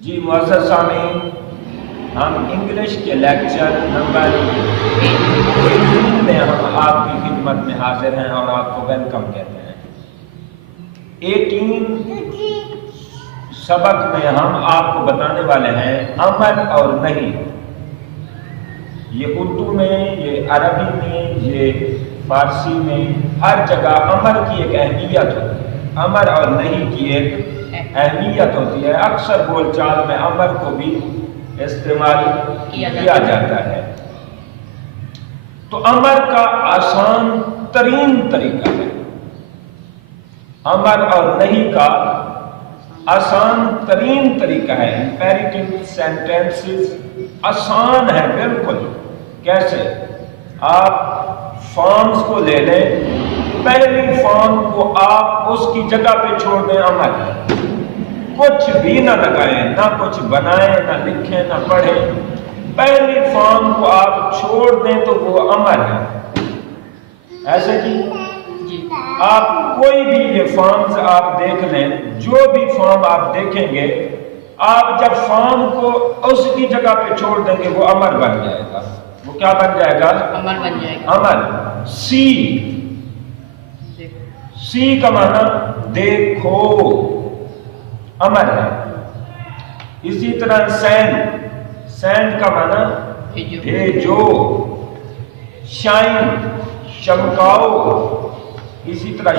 جی معزز سامعین، ہم انگلش کے لیکچر نمبر 18 میں ہم آپ کی خدمت میں حاضر ہیں اور آپ کو ویلکم کہتے ہیں۔ 18 سبق میں ہم آپ کو بتانے والے ہیں امر اور نہیں۔ یہ اردو میں، یہ عربی میں، یہ فارسی میں، ہر جگہ امر کی ایک اہمیت ہوتی ہے، امر اور نہیں کی ایک اہمیت ہوتی ہے۔ اکثر بول چال میں امر کو بھی استعمال کیا جاتا ہے۔ تو امر کا آسان ترین طریقہ ہے، امر اور نہیں کا آسان ترین طریقہ ہے۔ امپیریٹو سینٹینسز آسان ہے بالکل۔ کیسے؟ آپ فارمز کو لے لیں، پہلی فارم کو آپ اس کی جگہ پہ چھوڑ دیں، امر ہے، کچھ بھی نہ لگائیں، نہ کچھ بنائیں، نہ لکھیں، نہ پڑھیں، پہلی فارم کو آپ چھوڑ دیں تو وہ امر ہے۔ ایسے جی آپ کوئی بھی یہ فارمز آپ دیکھ لیں، جو بھی فارم آپ دیکھیں گے، آپ جب فارم کو اس کی جگہ پہ چھوڑ دیں گے وہ امر بن جائے گا۔ وہ کیا بن جائے گا؟ امر بن جائے گا۔ امر۔ سی کا معنی دیکھو، امر ہے۔ اسی طرح سینڈ کا معنی بھیجو، شائن چمکاؤ، اسی طرح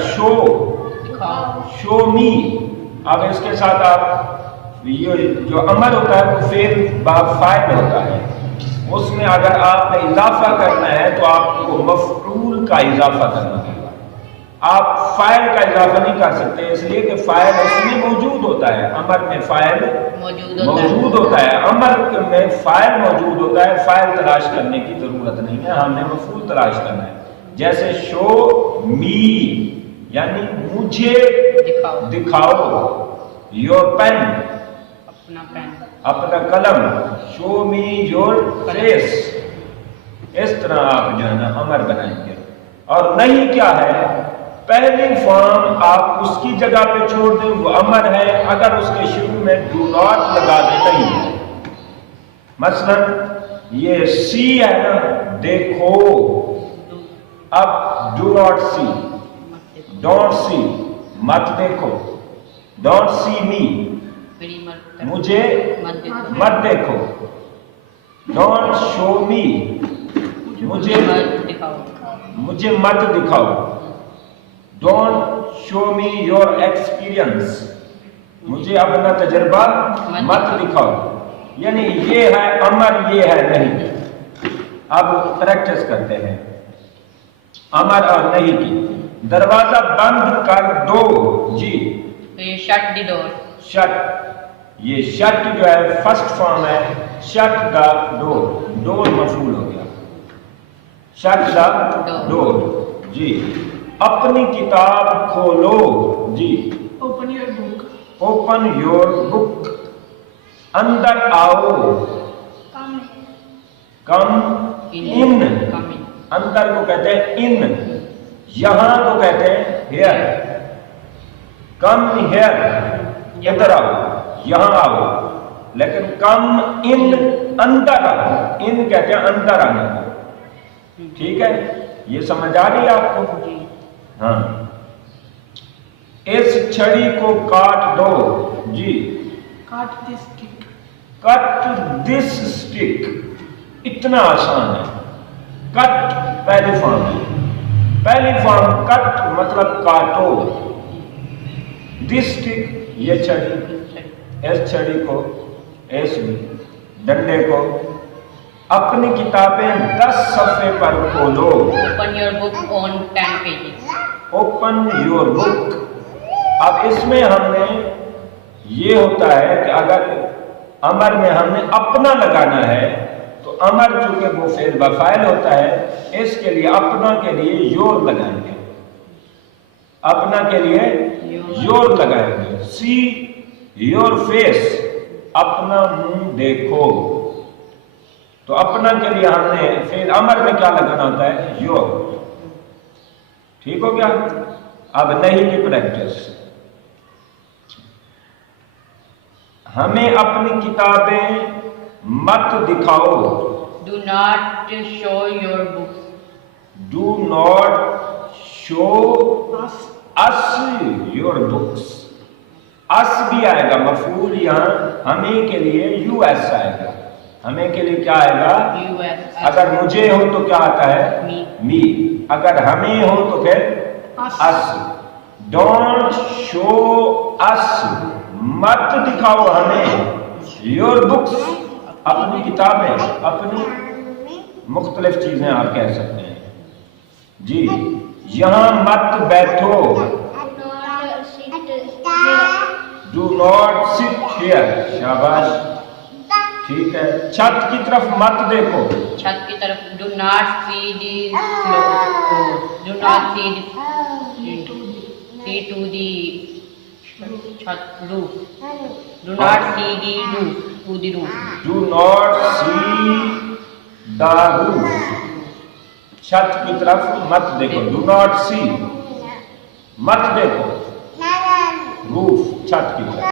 شو می۔ اب اس کے ساتھ آپ یہ جو امر ہوتا ہے وہ فعل با فاعل ہوتا ہے، اس میں اگر آپ نے اضافہ کرنا ہے تو آپ کو مفعول کا اضافہ کرنا ہوگا۔ آپ فاعل کا اضافہ نہیں کر سکتے، اس لیے کہ فاعل اس میں موجود ہوتا ہے، امر میں فاعل موجود ہوتا ہے، امر میں فاعل موجود ہوتا ہے، فاعل تلاش کرنے کی ضرورت نہیں ہے، ہم نے مفعول تلاش کرنا ہے۔ جیسے شو می یعنی مجھے دکھاؤ، یور پین اپنا قلم، شو می یور فیس۔ اس طرح آپ جو ہے نا امر بنائیں گے۔ اور نہیں کیا ہے؟ پہلی فارم آپ اس کی جگہ پہ چھوڑ دیں وہ امر ہے، اگر اس کے شروع میں ڈو ناٹ لگا دیں نہیں ہے۔ مثلا یہ سی ہے نا، دیکھو، اب do not see, don't see, مت دیکھو، ڈونٹ سی می، مجھے مت دیکھو، ڈونٹ شو می، مجھے مت دکھاؤ، don't show me your experience, مجھے اپنا تجربہ مت دکھاؤ۔ یعنی یہ ہے امر، یہ ہے نہیں۔ اب پریکٹس کرتے ہیں امر اور نہیں کی۔ دروازہ بند کر دو، جی شٹ دی ڈور۔ شٹ، یہ شٹ جو ہے فرسٹ فارم ہے، شٹ دا ڈور، ڈور مفعول ہو گیا، شٹ دا ڈور۔ جی اپنی کتاب کھولو، جی open your book. Open your book. اندر آؤ، کم ان، اندر کو کہتے ہیں ان، یہاں کو کہتے ہیں ہیئر، کم ہیئر، ادھر آؤ، یہاں آؤ، لیکن کم ان، اندر آؤ، ان کہتے ہیں اندر آنے کو۔ ٹھیک ہے، یہ سمجھ آ رہی ہے آپ کو؟ ہاں۔ اس چھڑی کو کاٹ دو، جی کٹ دس اسٹک۔ کٹ دس اسٹک، اتنا آسان ہے۔ کٹ پہلی فارم ہے، پہلی فارم کٹ مطلب کاٹو، دس اسٹک یہ چھڑی، اس چھڑی کو، اس ڈنڈے کو، اپنی کتابیں 10 صفحے پر کھولو۔ Open your book on 10 pages۔ Open your بک۔ اب اس میں ہم نے یہ ہوتا ہے کہ اگر امر میں ہم نے اپنا لگانا ہے تو امر چونکہ وہ فعل بفاعل ہوتا ہے، اس کے لیے اپنا کے لیے یور لگائیں گے، اپنا کے لیے یور لگائیں گے۔ سی یور فیس، اپنا منہ دیکھو، تو اپنا کے لیے ہم نے فعل امر میں کیا لگانا ہوتا ہے؟ یور۔ ٹھیک ہو گیا؟ اب نہیں کی پریکٹس۔ ہمیں اپنی کتابیں مت دکھاؤ. Do not show your books. Do not show Us. us your books. us بھی آئے گا مفعول یہاں ہمیں کے لیے یو ایس آئے گا. ہمیں کے لیے کیا آئے گا؟ US. اگر مجھے ہو تو کیا آتا ہے؟ Me. می. اگر ہمیں ہو تو پھر Us. اس. ڈونٹ شو اس، مت دکھاؤ ہمیں یور بکس، اپنی کتابیں، اپنی مختلف چیزیں آپ کہہ سکتے ہیں. جی یہاں مت بیٹھو. ڈو ناٹ سٹ ہیئر. شاباش، ٹھیک ہے. چھت کی طرف مت دیکھو. چھت کی طرف. Do not see the floor. Do not see to the چھت roof. Do not see the roof. To the roof. Do not see the roof. چھت کی طرف مت دیکھو. ڈو ناٹ سی، مت دیکھو روف، چھت کی طرف.